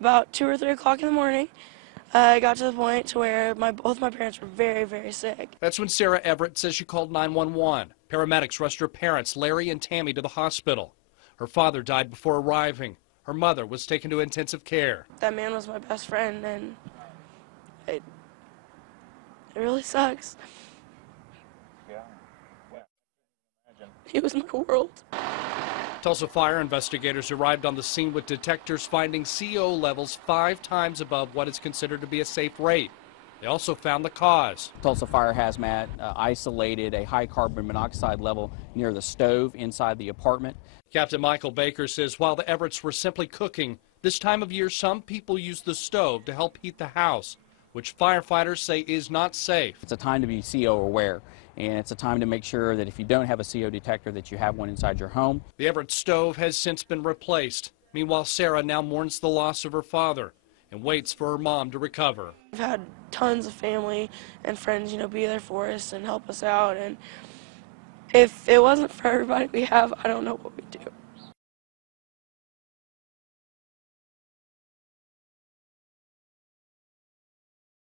about 2 or 3 o'clock in the morning, I got to the point to where both my parents were very, very sick. That's when Sarah Everett says she called 911. Paramedics rushed her parents, Larry and Tammy, to the hospital. Her father died before arriving. Her mother was taken to intensive care. That man was my best friend, and it really sucks. Yeah. He was my world. Tulsa fire investigators arrived on the scene with detectors finding CO levels 5 times above what is considered to be a safe rate. They also found the cause. Tulsa Fire Hazmat isolated a high carbon monoxide level near the stove inside the apartment. Captain Michael Baker says while the Everetts were simply cooking, this time of year some people use the stove to help heat the house, which firefighters say is not safe. It's a time to be CO aware, and it's a time to make sure that if you don't have a CO detector that you have one inside your home. The Everett stove has since been replaced. Meanwhile, Sarah now mourns the loss of her father and waits for her mom to recover. We've had tons of family and friends, be there for us and help us out, and if it wasn't for everybody we have, I don't know what we'd do.